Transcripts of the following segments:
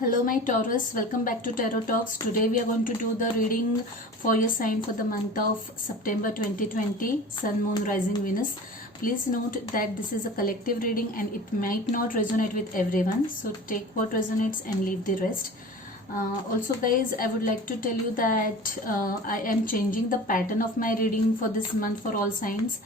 Hello my Taurus, welcome back to Tarot Talks. Today we are going to do the reading for your sign for the month of September 2020, Sun, Moon, Rising, Venus. Please note that this is a collective reading and it might not resonate with everyone. So take what resonates and leave the rest. Also guys, I would like to tell you that I am changing the pattern of my reading for this month for all signs.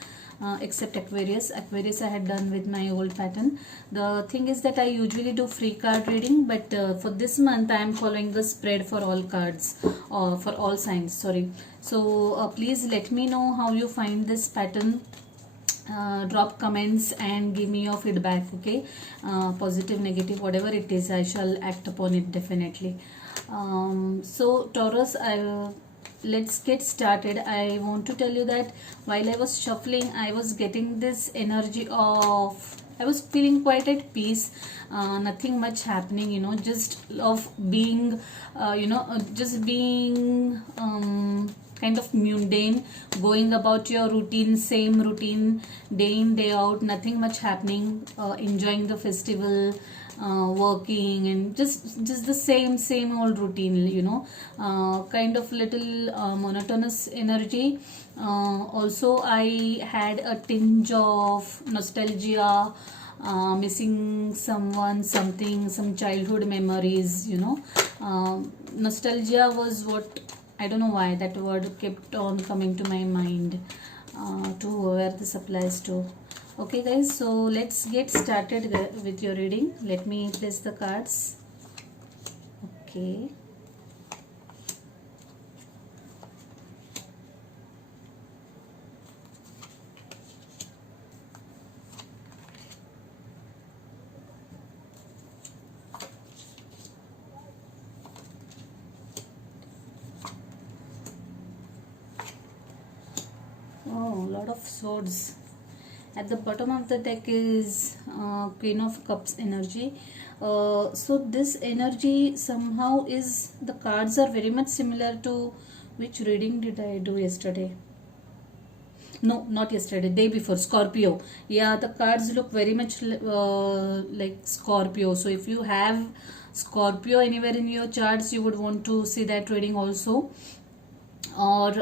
Except Aquarius. Aquarius I had done with my old pattern. The thing is that I usually do free card reading, but for this month I am following the spread for all cards or for all signs. Sorry. So please let me know how you find this pattern. Drop comments and give me your feedback, okay? Positive, negative, whatever it is, I shall act upon it definitely. So Taurus, let's get started. I want to tell you that while I was shuffling, I was getting this energy of, I was feeling quite at peace, nothing much happening, just of being, just being kind of mundane, going about your routine, same routine, day in, day out, nothing much happening, enjoying the festival, working, and just the same old routine, kind of little monotonous energy. Also I had a tinge of nostalgia, missing someone, something, some childhood memories, nostalgia was what, I don't know why that word kept on coming to my mind, to whoever this applies to. Okay guys, so let's get started with your reading. Let me place the cards. Okay. Oh, lot of swords. At the bottom of the deck is Queen of Cups energy. So this energy somehow is, the cards are very much similar to, which reading did I do yesterday? No, not yesterday, day before, Scorpio. Yeah, the cards look very much like Scorpio. So if you have Scorpio anywhere in your charts, you would want to see that reading also. Or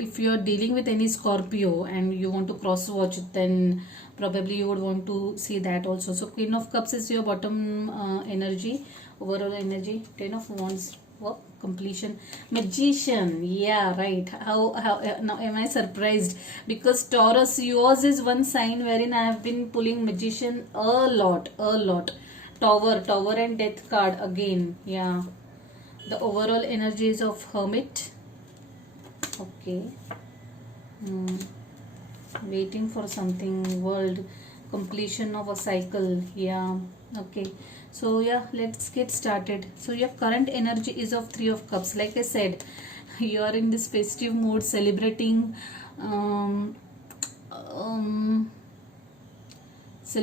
if you are dealing with any Scorpio and you want to cross watch, then probably you would want to see that also. So Queen of Cups is your bottom energy, overall energy. Ten of Wands, work completion. Magician, yeah, right. How now am I surprised? Because Taurus, yours is one sign wherein I have been pulling Magician a lot. Tower and Death card again. Yeah, the overall energies of Hermit. Okay. Waiting for something, world, completion of a cycle. Yeah. Okay. So yeah, let's get started. So your current energy is of Three of Cups. Like I said, you are in this festive mood, celebrating. So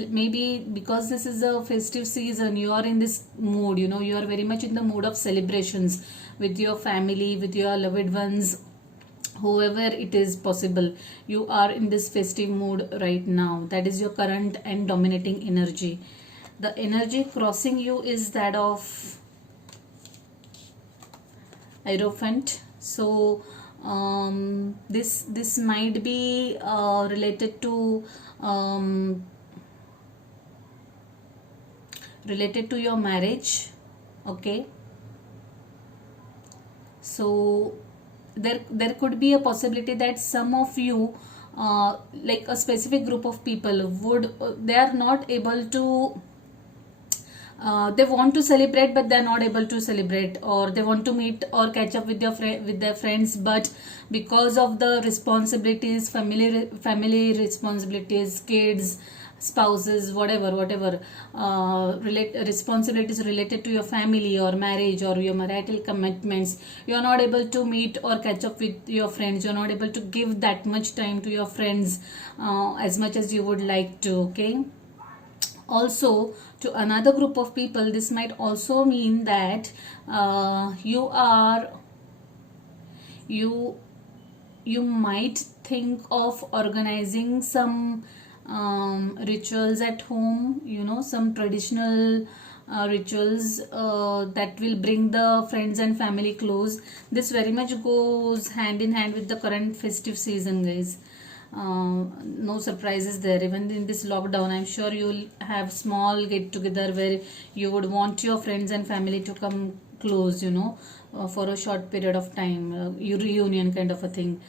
maybe because this is a festive season, you are in this mood. You are very much in the mood of celebrations with your family, with your loved ones, whoever it is possible. You are in this festive mood right now. That is your current and dominating energy. The energy crossing you is that of Hierophant. So this might be related to your marriage. Okay, so there could be a possibility that some of you, like a specific group of people, would they are not able to, they want to celebrate but they are not able to celebrate, or they want to meet or catch up with their friends, but because of the responsibilities, family responsibilities, kids, spouses, whatever responsibilities related to your family or marriage or your marital commitments, you are not able to meet or catch up with your friends. You are not able to give that much time to your friends as much as you would like to. Okay, also to another group of people, this might also mean that you might think of organizing some rituals at home, some traditional rituals that will bring the friends and family close. This very much goes hand in hand with the current festive season, guys. No surprises there. Even in this lockdown, I'm sure you'll have small get together where you would want your friends and family to come close, for a short period of time, your reunion kind of a thing.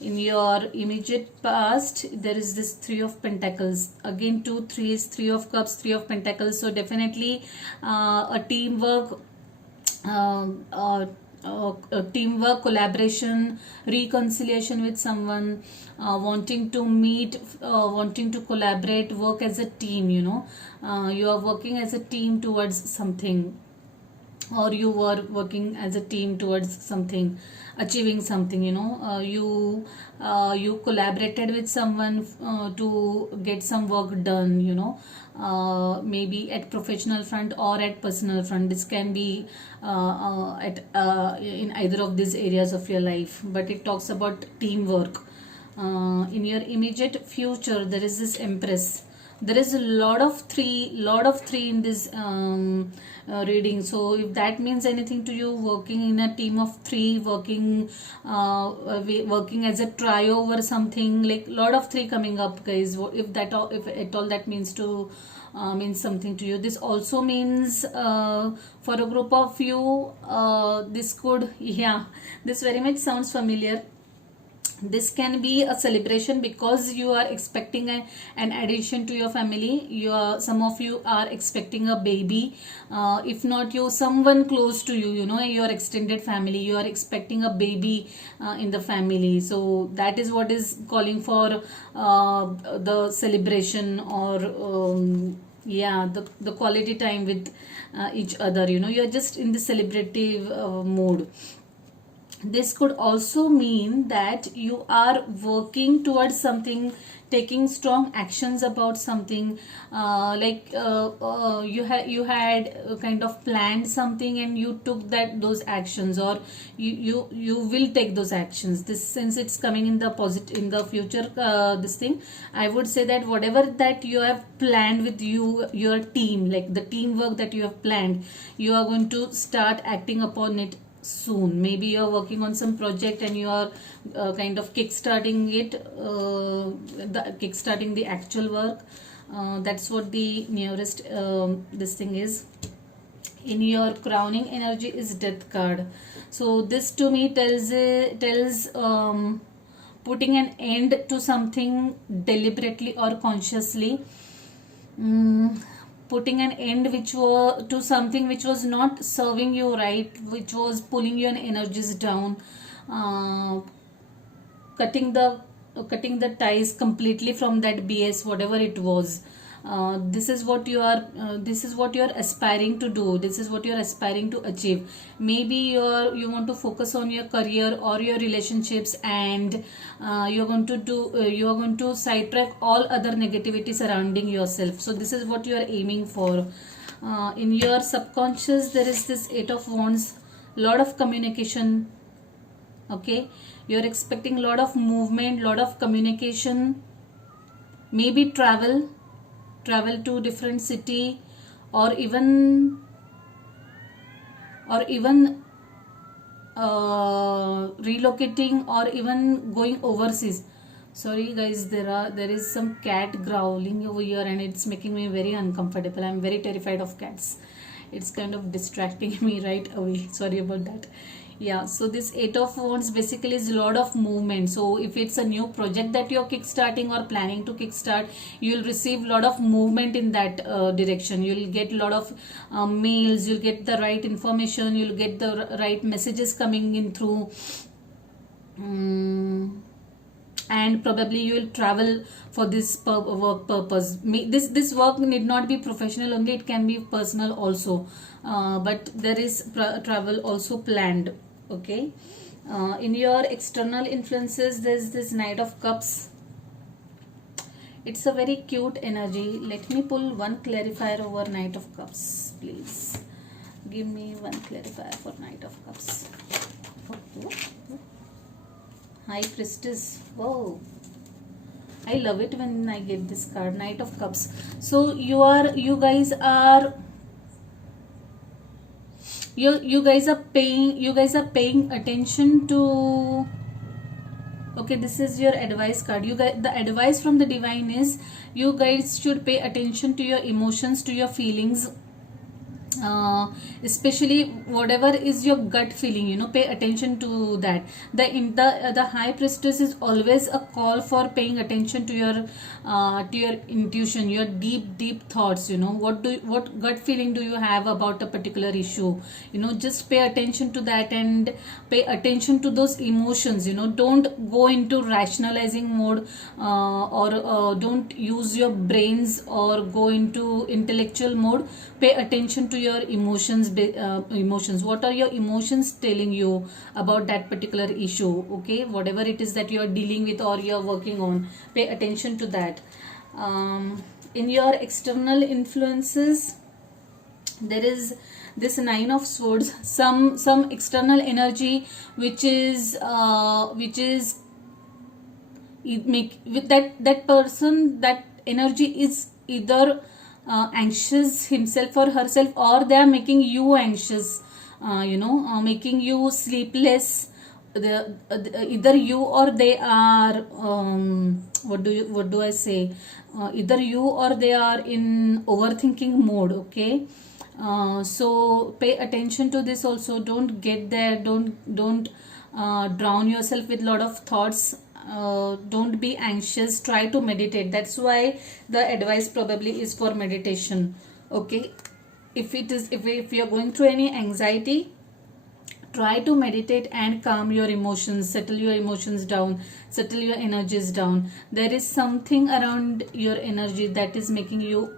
In your immediate past, there is this Three of Pentacles. Again, two threes, Three of Cups, Three of Pentacles. So definitely a teamwork. Teamwork, collaboration, reconciliation with someone, wanting to meet, wanting to collaborate, work as a team. You are working as a team towards something, or you were working as a team towards something, achieving something. You collaborated with someone to get some work done. Maybe at professional front or at personal front. This can be at in either of these areas of your life, but it talks about teamwork. In your immediate future, there is this Empress. There is a lot of three in this reading. So if that means anything to you, working in a team of three, working as a trio or something, like lot of three coming up, guys. If at all that means to means something to you. This also means for a group of you, this could, this very much sounds familiar. This can be a celebration because you are expecting an addition to your family. Some of you are expecting a baby. If not you, someone close to you, your extended family, you are expecting a baby in the family. So that is what is calling for the celebration, or the quality time with each other. You are just in the celebrative mode. This could also mean that you are working towards something, taking strong actions about something, you had kind of planned something and you took those actions, or you will take those actions. This, since it's coming in the future, this thing, I would say that whatever that you have planned with your team, like the teamwork that you have planned, you are going to start acting upon it soon. Maybe you're working on some project and you are kind of kickstarting the actual work. That's what the nearest this thing is. In your crowning energy is Death card. So this to me tells putting an end to something deliberately or consciously. Putting an end to something which was not serving you right, which was pulling your energies down, cutting the ties completely from that BS, whatever it was. This is what you are aspiring to do. This is what you are aspiring to achieve. Maybe you want to focus on your career or your relationships, and you are going to sidetrack all other negativity surrounding yourself. So this is what you are aiming for. In your subconscious, there is this Eight of Wands, lot of communication. Okay, you are expecting lot of movement, lot of communication, maybe travel to different city, or even relocating, or even going overseas. Sorry guys, there is some cat growling over here and it's making me very uncomfortable. I'm very terrified of cats. It's kind of distracting me right away. Sorry about that. Yeah, so this Eight of Wands basically is a lot of movement. So if it's a new project that you're kickstarting or planning to kickstart, you'll receive a lot of movement in that direction. You'll get a lot of mails, you'll get the right information, you'll get the right messages coming in through. And probably you will travel for this work purpose. This work need not be professional only, it can be personal also, but there is travel also planned. Okay, in your external influences, there's this Knight of Cups. It's a very cute energy. Let me pull one clarifier over Knight of Cups, please. Give me one clarifier for Knight of Cups. High Priestess. Whoa, I love it when I get this card, Knight of Cups. So you guys are you guys are paying attention to. Okay, this is your advice card. You guys, the advice from the divine is you guys should pay attention to your emotions, to your feelings, especially whatever is your gut feeling, pay attention to that. The high priestess is always a call for paying attention to your intuition, your deep thoughts. What gut feeling do you have about a particular issue? Just pay attention to that and pay attention to those emotions. Don't go into rationalizing mode, or don't use your brains or go into intellectual mode. Pay attention to your emotions. What are your emotions telling you about that particular issue? Okay, whatever it is that you are dealing with or you are working on, pay attention to that. In your external influences, there is this nine of swords, some external energy which is it make with that person, that energy is either anxious himself or herself, or they are making you anxious, making you sleepless. Either you or they are, what do I say, either you or they are in overthinking mode. Okay, so pay attention to this also. Don't get there, don't drown yourself with lot of thoughts. Don't be anxious, try to meditate. That's why the advice probably is for meditation. Okay, if you're going through any anxiety, try to meditate and calm your emotions, settle your emotions down, settle your energies down. There is something around your energy that is making you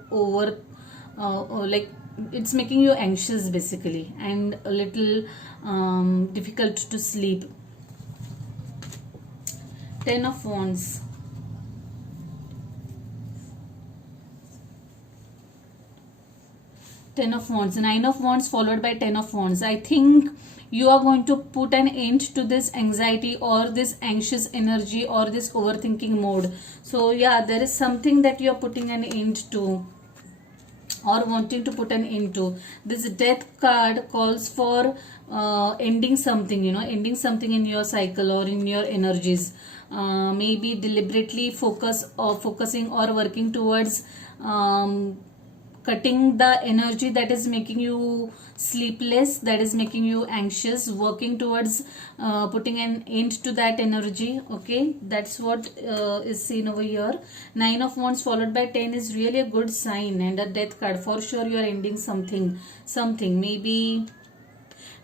like it's making you anxious basically, and a little difficult to sleep. Ten of Wands. Ten of Wands, Nine of Wands followed by Ten of Wands. I think you are going to put an end to this anxiety or this anxious energy or this overthinking mode. So yeah, there is something that you are putting an end to or wanting to put an end to. This Death card calls for ending something, ending something in your cycle or in your energies. Maybe deliberately focusing or working towards cutting the energy that is making you sleepless, that is making you anxious, working towards putting an end to that energy. Okay, that's what is seen over here. Nine of Wands followed by 10 is really a good sign, and a Death card. For sure you are ending something.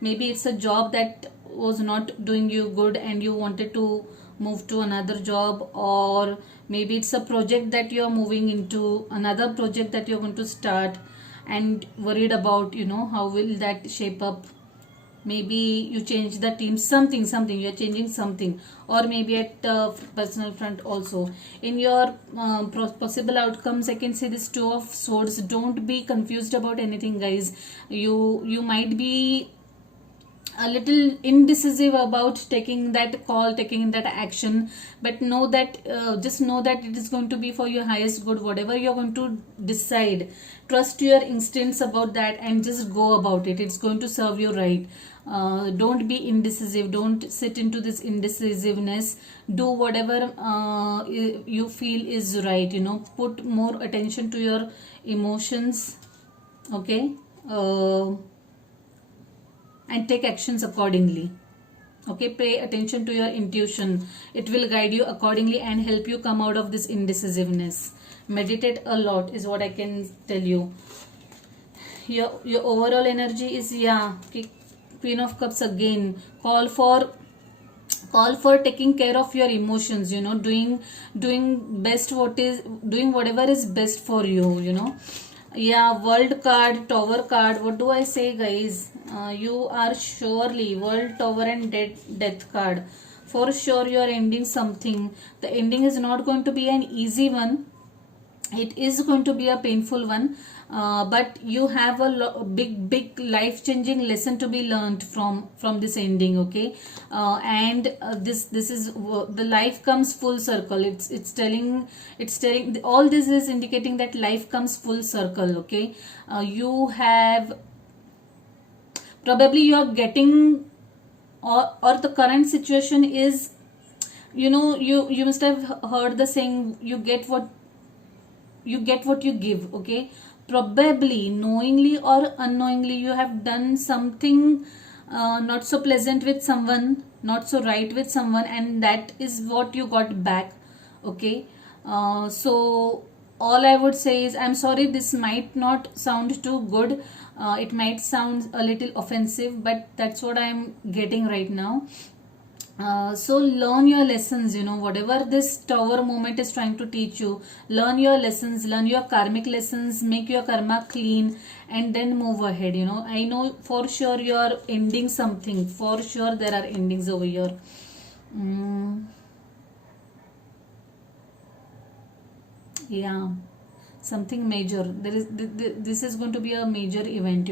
Maybe it's a job that was not doing you good and you wanted to move to another job, or maybe it's a project that you are moving into, another project that you're going to start and worried about, how will that shape up. Maybe you change the team, something you're changing something, or maybe at personal front also. In your possible outcomes, I can say this Two of Swords. Don't be confused about anything, guys. You might be a little indecisive about taking that call, taking that action, but know that just know that it is going to be for your highest good. Whatever you're going to decide, trust your instincts about that and just go about it. It's going to serve you right. Don't be indecisive, don't sit into this indecisiveness. Do whatever you feel is right. Put more attention to your emotions. Okay, and take actions accordingly. Okay, pay attention to your intuition. It will guide you accordingly and help you come out of this indecisiveness. Meditate a lot is what I can tell you. Your overall energy is, Queen of Cups again. Call for taking care of your emotions, doing whatever is best for you. World card, Tower card. What do I say, guys? You are surely World, Tower and Death card. For sure you are ending something. The ending is not going to be an easy one. It is going to be a painful one, but you have a big life-changing lesson to be learned from this ending. Okay, and this is the life comes full circle. It's telling all this is indicating that life comes full circle. Okay, you have probably you are getting, or the current situation is, you must have heard the saying, you get what you give. Okay, probably knowingly or unknowingly you have done something not so pleasant with someone, not so right with someone, and that is what you got back. Okay, so all I would say is, I'm sorry, this might not sound too good, it might sound a little offensive, but that's what I'm getting right now. So learn your lessons, whatever this tower moment is trying to teach you. Learn your lessons, learn your karmic lessons, make your karma clean, and then move ahead. I know for sure you are ending something. For sure there are endings over here. Yeah, something major. This is going to be a major event.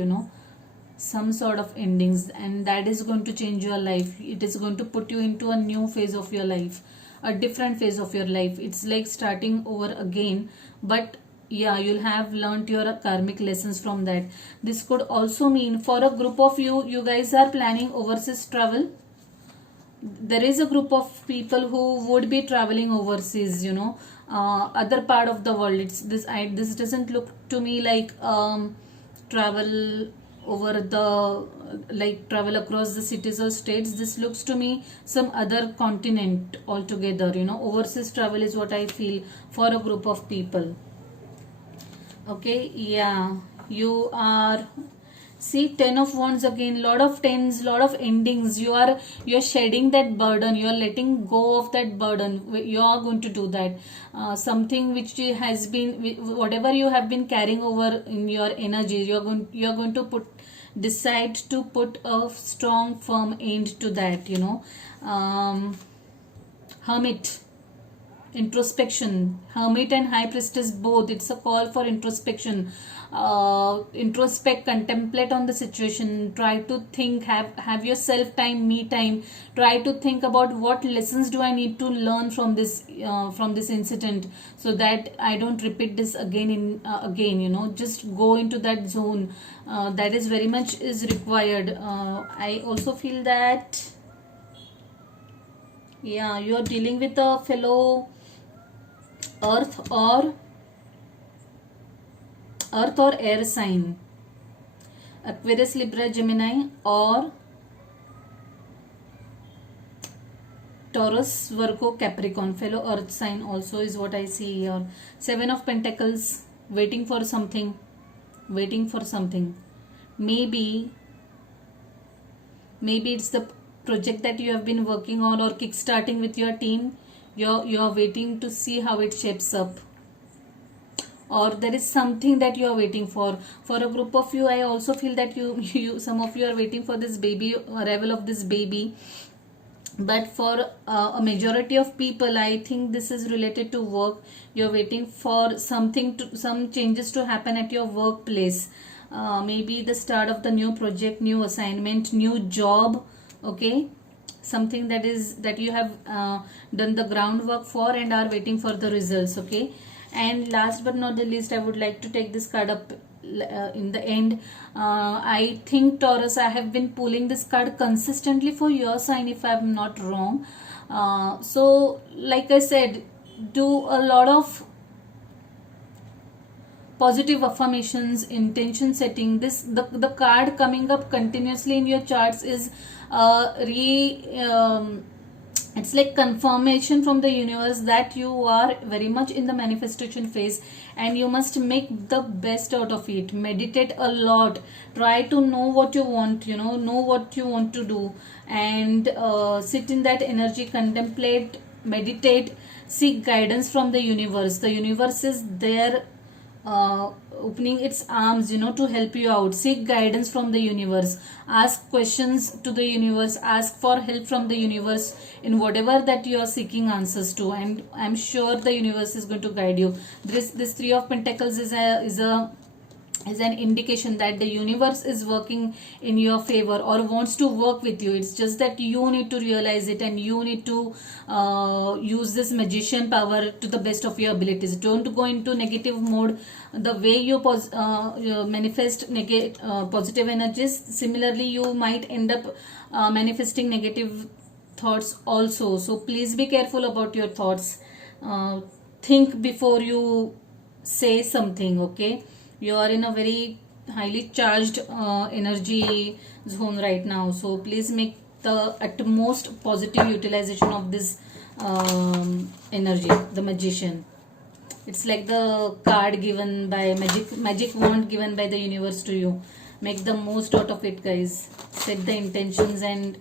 Some sort of endings, and that is going to change your life. It is going to put you into a new phase of your life, a different phase of your life. It's like starting over again, but yeah, you'll have learned your karmic lessons from that. This could also mean, for a group of you guys are planning overseas travel. There is a group of people who would be traveling overseas, other part of the world. This doesn't look to me like travel over the, like travel across the cities or states. This looks to me some other continent altogether. Overseas travel is what I feel for a group of people. Okay, yeah, you are, see, 10 of wands again, lot of tens, lot of endings. You're shedding that burden, you're letting go of that burden. You are going to do that. Something which has been, whatever you have been carrying over in your energy, you're going to decide to put a strong firm end to that. Hermit, introspection. Hermit and high priestess both, it's a call for introspection. Introspect, contemplate on the situation, try to think, have your self time, me time. Try to think about what lessons do I need to learn from this incident, so that I don't repeat this again. Just go into that zone. That is very much is required. I also feel that, yeah, you are dealing with a fellow earth or air sign, Aquarius, Libra, Gemini, or Taurus, Virgo, Capricorn. Fellow earth sign also is what I see here. 7 of Pentacles, waiting for something. Maybe it's the project that you have been working on or kickstarting with your team. You're waiting to see how it shapes up, or there is something that you are waiting for. For a group of you, I also feel that you some of you are waiting for this baby, arrival of this baby. But for a majority of people, I think this is related to work. You're waiting for some changes to happen at your workplace. Maybe the start of the new project, new assignment, new job. Okay, something that you have done the groundwork for and are waiting for the results. Okay, and last but not the least, I would like to take this card up in the end. I think Taurus, I have been pulling this card consistently for your sign, if I'm not wrong. So like I said, do a lot of positive affirmations, intention setting. The card coming up continuously in your charts is it's like confirmation from the universe that you are very much in the manifestation phase, and you must make the best out of it. Meditate a lot, try to know what you want, know what you want to do, and sit in that energy, contemplate, meditate, seek guidance from the universe. The universe is there, opening its arms, to help you out. Seek guidance from the universe, ask questions to the universe, ask for help from the universe in whatever that you are seeking answers to, and I'm sure the universe is going to guide you. This 3 of Pentacles is a is an indication that the universe is working in your favor or wants to work with you. It's just that you need to realize it, and you need to use this magician power to the best of your abilities. Don't go into negative mode. The way you manifest positive energies, similarly you might end up manifesting negative thoughts also. So please be careful about your thoughts. Think before you say something. Okay, you are in a very highly charged energy zone right now, so please make the utmost positive utilization of this energy, the magician. It's like the card given by magic wand given by the universe to you. Make the most out of it, guys. Set the intentions and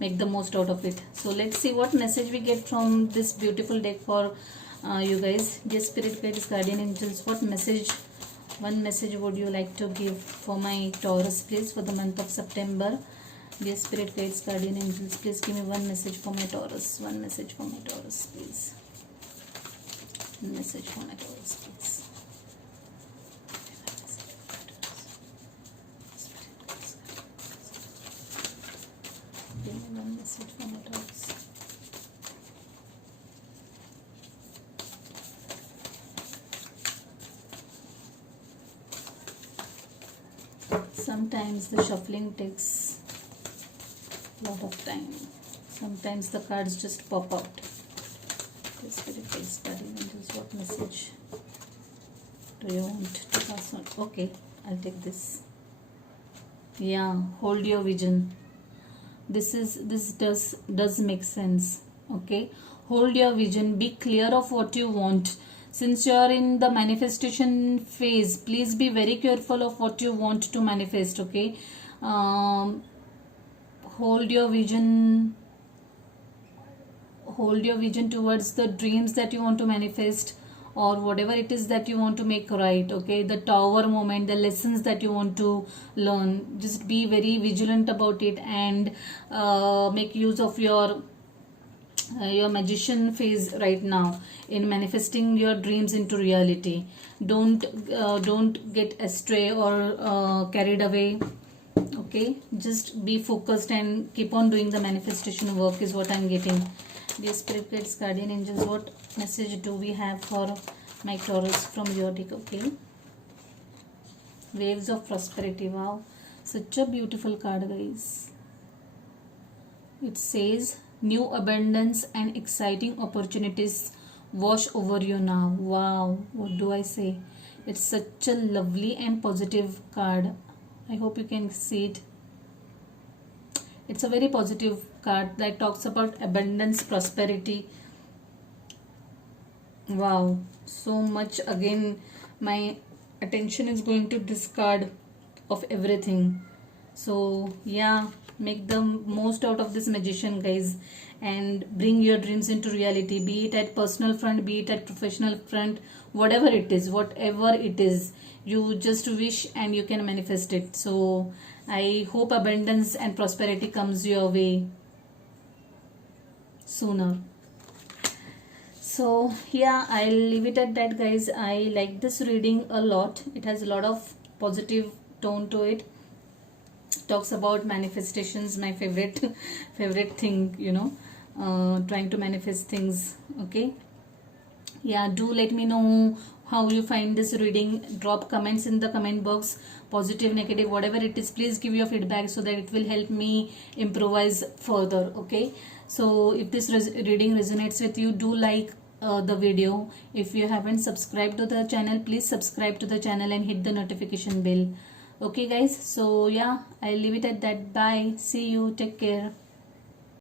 make the most out of it. So let's see what message we get from this beautiful deck for you guys. Dear spirit guides, guardian angels, what message, one message would you like to give for my Taurus, please, for the month of September? Dear spirit guides, guardian angels, please give me one message for my Taurus. One message for my Taurus, please. One message for my Taurus, please. Give me one message for my Taurus. Sometimes the shuffling takes a lot of time. Sometimes the cards just pop out. This spirit guides, guardian angels, what message do you want to pass on? Okay, I'll take this. Yeah, hold your vision. This does make sense. Okay, hold your vision. Be clear of what you want. Since you are in the manifestation phase, please be very careful of what you want to manifest. Okay, hold your vision. Hold your vision towards the dreams that you want to manifest, or whatever it is that you want to make right. Okay, the tower moment, the lessons that you want to learn, just be very vigilant about it, and make use of your magician phase right now in manifesting your dreams into reality. Don't get astray or carried away. Okay, just be focused and keep on doing the manifestation work is what I'm getting. Dear spirit guides, guardian angels, what message do we have for my Taurus from your deck? Okay, waves of prosperity. Wow, such a beautiful card, guys. It says new abundance and exciting opportunities wash over you now. Wow, what do I say? It's such a lovely and positive card. I hope you can see it. It's a very positive card that talks about abundance, prosperity. Wow, so much. Again, my attention is going to this card of everything. So yeah, make the most out of this magician, guys, and bring your dreams into reality, be it at personal front, be it at professional front, whatever it is, you just wish and you can manifest it. So I hope abundance and prosperity comes your way sooner. So yeah, I'll leave it at that, guys. I like this reading a lot. It has a lot of positive tone to it. Talks about manifestations, my favorite thing, trying to manifest things. Okay, yeah, do let me know how you find this reading. Drop comments in the comment box, positive, negative, whatever it is. Please give your feedback so that it will help me improvise further. Okay, so if this reading resonates with you, do like the video. If you haven't subscribed to the channel, please subscribe to the channel and hit the notification bell. Okay guys, so yeah, I'll leave it at that. Bye, see you, take care.